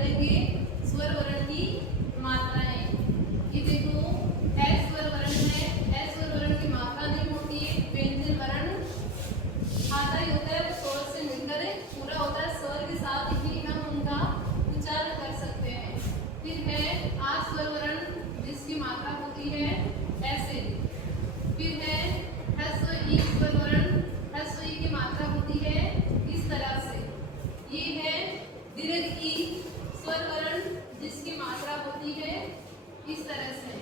पढ़ेंगे स्वर वर्ण की मात्राएं। ये देखो एस स्वर वर्ण है, एस स्वर वर्ण की मात्रा नहीं होती है, व्यंजन वर्ण आधा ही होता है, वो स्वर से मिलकर पूरा होता है, स्वर के साथ ही हम उनका उच्चारण कर सकते हैं। फिर है आ स्वर वर्ण जिसकी मात्रा होती है ऐसे। फिर है ह्रस्व ई स्वर वर्ण, ह्रस्व ई की मात्रा होती है इस तरह से। ये है दीर्घ ई स्वर वर्ण जिसकी मात्रा होती है इस तरह से।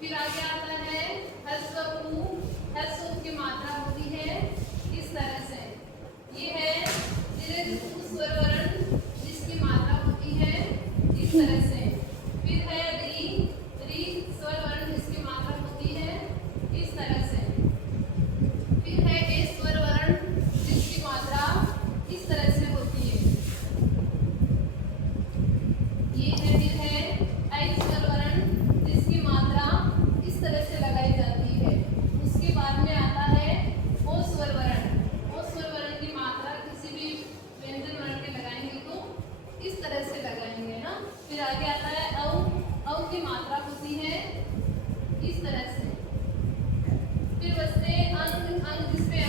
फिर आगे आता है ह्रस्व ऊ, ह्रस्व ऊ की मात्रा होती है इस तरह से। ये है दीर्घ ऊ स्वर वर्ण जिसकी मात्रा होती है इस तरह से। फिर है री, री स्वर वर्ण जिसकी मात्रा होती है इस तरह से। फिर है ए स्वर वर्ण जिसकी मात्रा इस तरह से होती है। ये है फिर है ऐ स्वर वर्ण जिसकी मात्रा इस तरह से लगाई जाती है। उसके बाद में आता है ओ स्वर वर्ण, ओ स्वर वर्ण की मात्रा किसी भी व्यंजन वर्ण के लगाएंगे तो इस तरह से लगाएंगे ना। फिर आगे आता है औ, औ की मात्रा होती है इस तरह से। फिर बचते अंग, अंग जिसपे